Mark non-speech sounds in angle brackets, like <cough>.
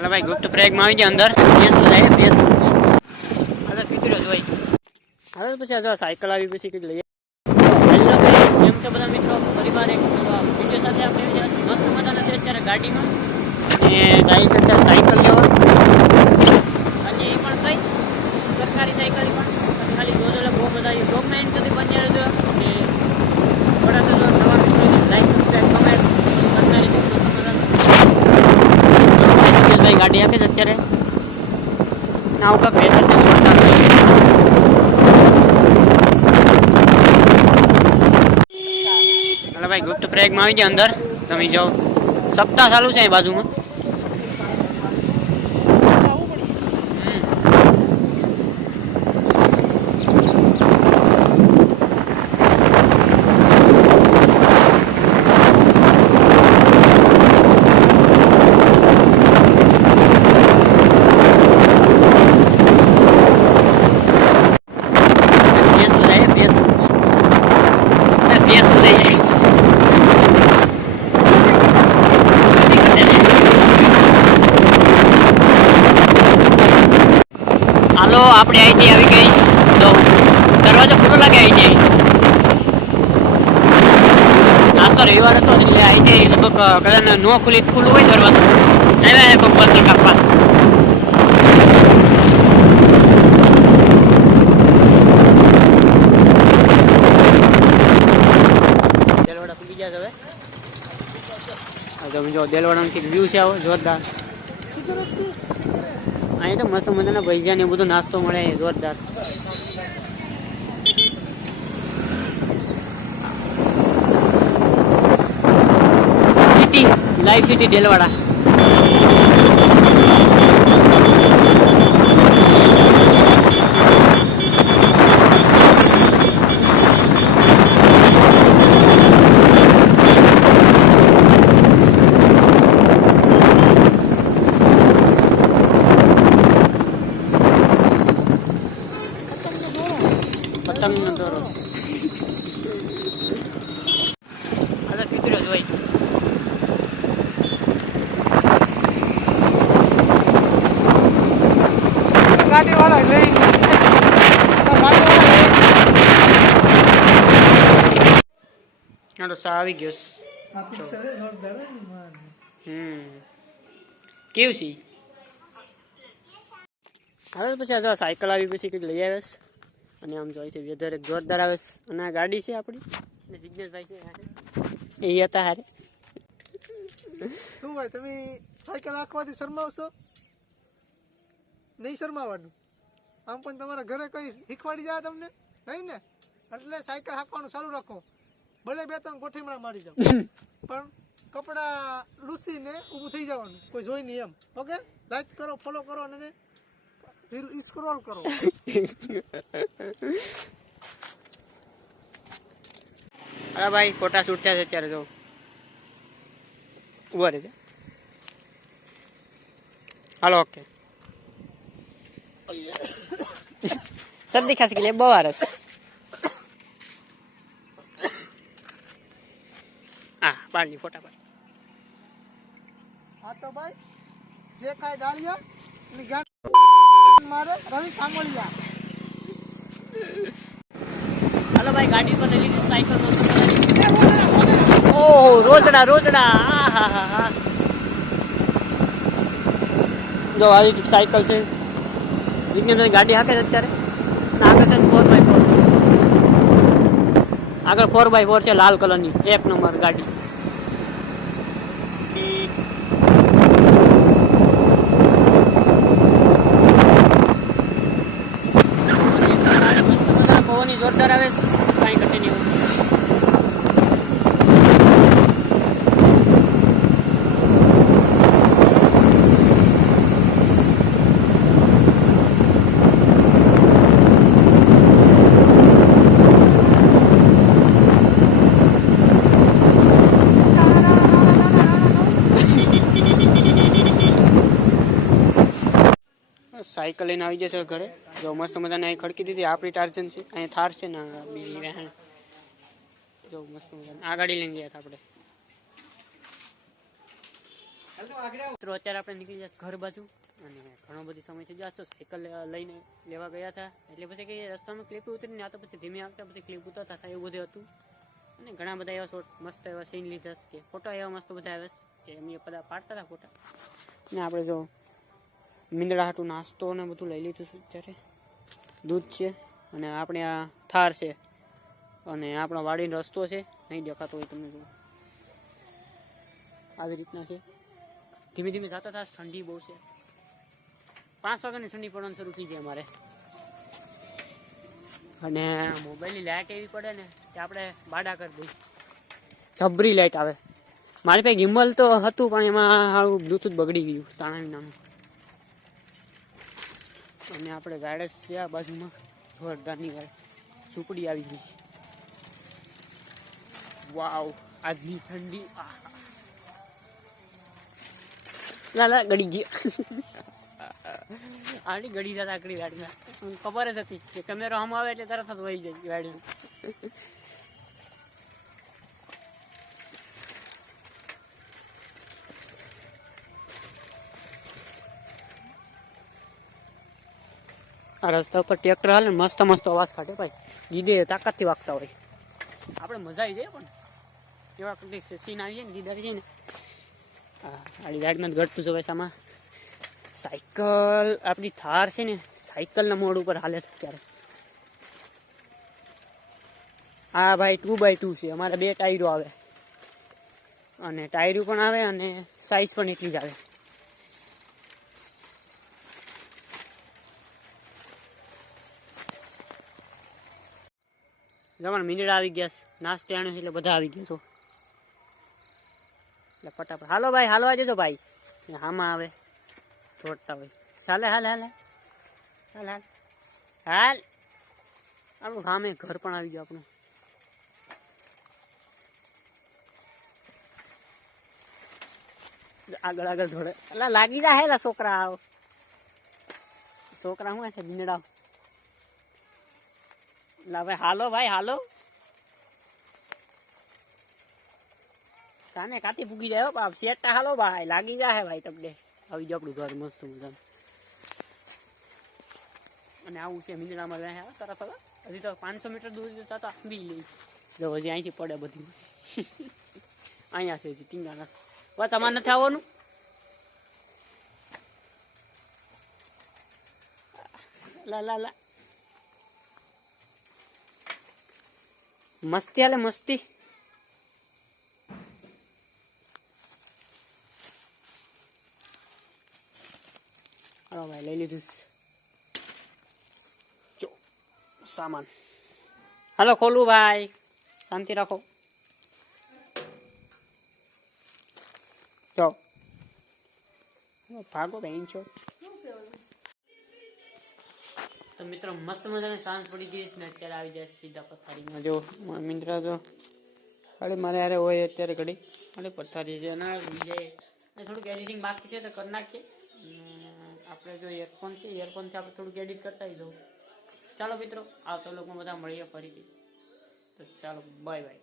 હાલો ભાઈ, ગુપ્ત પ્રયાગમાં આવી ગયા અંદર. બેસું જાય, બેસું. હાલો, કીધું જોઈ. હવે પછી જો સાયકલ આવી, પછી કંઈક લઈએ. હેલો કેમ છો બધા મિત્રો? પરિવાર એક વીડિયો સાથે આપણે. મસ્ત મજાના છે અત્યારે ગાડીમાં. અને જાય છે સાયકલ લેવા અને એ પણ કઈ સરકારી સાયકલ પણ તમે ખાલી જોજો બહુ બધા બ્લોગમાં એન્ડ સુધી બન્યા રહેજો અને થોડા તો જો નવા મિત્રો લાઈક સબસ્ક્રાઈબ કમેન્ટ કરતા રહેજો મસ્ત મજાનું ભાઈ ગાડી આપે છે અત્યારે જોરદાર હાલો ભાઈ, ગુપ્ત પ્રયાગમાં આવી ગયા અંદર. તમે જાઓ. સપ્તાહ ચાલુ છે એ બાજુમાં હમ. બેસું જાય બેસું બેસું જાય હાલો આપણે આઈટી આવી ગઈ. તો દરવાજો ખુલ્લો લાગે આઈટી. આજ તો રવિવાર હતો, એટલે આઈટી લગભગ કદાચ નો ખુલી, ખુલ્લું હોય દરવાજો. આવ્યા કોઈ પત્ર કાપવા. તમે જો દેલવાડાનો વ્યૂ છે આવો, જોરદાર. અહીં તો મસ્ત મજાના ભજીયા ને બધું નાસ્તો મળે જોરદાર. સિટી લાઈવ સિટી ડેલવાડા પતંગ નો દોરો હાલો સા આવી ગયો. હમ. કેવું છે? આવે પછી આ સાયકલ આવી પછી કંઈક લઈ આવેશ. અને આમ જોઈ છે વેધર જોરદાર આવે છે. અને આ ગાડી છે આપણી. અને જિજ્ઞેશભાઈ છે. એ હતા હારે શું ભાઈ તમે સાયકલ રાખવાથી શરમાવશો? નહીં શરમાવાનું. આમ પણ તમારા ઘરે કઈ શીખવાડી જાય તમને? નહીં ને? એટલે સાયકલ હાંકવાનું ચાલુ રાખો. ભલે બે ત્રણ ગોઠીમડા મારી જાઓ. <laughs> પણ કપડા લૂસીને ઊભું થઈ જવાનું. કોઈ જોઈ નહીં એમ. ઓકે? લાઈક કરો ફોલો કરો અને રીલ સ્ક્રોલ કરો. <laughs> અરે ભાઈ ફોટા શૂટ થયા છે અત્યારે જો ઊભા રહેજે હાલો ઓકે શરદી ખાંસી કે બહુ આરસ હા પાડલી ફોટા પાડ હા તો ભાઈ જે કાંઈ ડાળિયા ને ગાંઠ મારે રવિ સાંભળ્યા હાલો ભાઈ ગાડી પર લઈ લીધી, સાયકલ ઓહો, રોજડા રોજડા. આ, હા હા હા. જો, આવી સાયકલ છે. વિજ્ઞાન ગાડી હાકે છે અત્યારે? આગળ છે ફોર બાય ફોર આગળ ફોર બાય ફોર છે, લાલ કલરની. એક નંબર ગાડી. જોરદાર આવે કાંઈ નહીં <laughs> સાયકલ લઈને આવી જશે ઘરે. જો મસ્ત મજાને અહીં ખડકી દીધી. આપણી ટાર્જન છે. અહીં થાર છે ને બીજી વહેણ જો મસ્ત મજાની. આ ગાડી લઈને ગયા હતા આપણે. મિત્રો, અત્યારે આપણે નીકળી ગયા ઘર બાજુ. અને ઘણો બધી સમય થઈ ગયો. તો સાયકલ લઈને લેવા ગયા હતા. એટલે પછી કે રસ્તામાં ક્લિપ ઉતરીને આ તો પછી ધીમે આવતા પછી ક્લિપ ઉતરતા થાય એવું બધું હતું. અને ઘણા બધા એવા શોટ મસ્ત એવા સીન લીધા છે કે ફોટા એવા મસ્ત બધા આવ્યા છે કે એમ એ બધા પાડતા હતા ફોટા ને આપણે જો મીંદડા હાટું નાસ્તો ને બધું લઈ લીધું છે અત્યારે. દૂધ છે અને આપણે આ થાર છે અને આપણો વાડીનો રસ્તો છે. નહીં દેખાતો હોય તમને જુઓ આવી રીતના છે. ધીમે ધીમે જતા થતા ઠંડી બહુ છે. પાંચ વાગ્યાની ઠંડી પડવાનું શરૂ થઈ જાય અમારે. અને મોબાઈલની લાઇટ એવી પડે ને કે આપણે બાડા કરી દઈએ. જબરી લાઇટ આવે. મારી પાસે ગિમ્બલ તો હતું પણ એમાં હાળું બ્લૂટૂથ બગડી ગયું તાણા નાનું અને આપણે ગાડસ છે આ બાજુમાં. જોરદારની ગાડ ઝૂંપડી આવી ગઈ. વાવ, આજની ઠંડી. લાલા, ગળી ગયા આની ગળી જતા આકડી ગાડીમાં ખબર જ હતી કે કેમેરો આમ આવે એટલે તરત જ વહી જાય ગાડી આ રસ્તા ઉપર ટ્રેક્ટર હાલે મસ્ત મસ્ત અવાજ કાઢે ભાઈ. ગીદે તાકાતથી વાગતા હોય. આપણે મજા આવી જાય પણ. એવા કંઈક સીન આવી જાય ને ગીદ આવી જાય ને. હા આડી ગાડીમાં ઘટતું જવાય સામા. સાયકલ, આપણી થાર છે ને, સાયકલના મોડ ઉપર હાલે છે અત્યારે. હા ભાઈ ટુ બાય ટુ છે, અમારા બે ટાયરો આવે. અને ટાયરો પણ આવે અને સાઇઝ પણ એટલી જ આવે. જમણ મીંદડા આવી ગયા છે. નાસ્તે આણ્યું એટલે બધા આવી ગયા છો. એટલે ફટાફટ. હાલો ભાઈ, હાલવા દેજો ભાઈ. હામાં આવે. દોડતા હોય. ચાલે, હાલ હાલ. હાલ હાલ. હાલ. આપણું ગામે ઘર પણ આવી ગયું આપણું. આગળ આગળ ધોડે એટલે લાગી જાય છોકરા છોકરા શું છે ભીંદડા લા ભાઈ, હાલો ભાઈ, હાલો. કાને કાતી પૂગી જાય બાપ શેટા હાલો ભાઈ, લાગી જાય ભાઈ તમને. આવી જાવ આપણું ઘર મસ્ત મજા અને આવું છે મિંદડામાં રહે, હા તરફ હવે હજી તો પાંચસો મીટર દૂર જતા તો લઈ. જો, હજી અહીંથી પડે બધી. <laughs> અહીંયા છે હજી ટીંગાના. વા તમારે નથી આવવાનું? લા લા લા. મસ્તી હાલે મસ્તી. હાલો ભાઈ લઈ લીધું. જો સામાન. હાલો ખોલું ભાઈ. શાંતિ રાખો. જો. ભાગો બેન છો. તો મિત્રો મસ્ત મજાની સાંજ પડી ગઈ ને અત્યારે આવી જાય સીધા પથારીમાં જો મિત્ર જો અરે મારે યારે હોય અત્યારે ઘડી અરે પથારી છે. અને બીજે થોડુંક એડિટિંગ બાકી છે તો કરી નાખીએ. આપણે જો ઇયરફોન છે ઇયરફોનથી આપણે થોડુંક એડિટ કરતા જવું ચાલો મિત્રો આવતા લોકો બધા મળીએ ફરીથી. તો ચાલો બાય બાય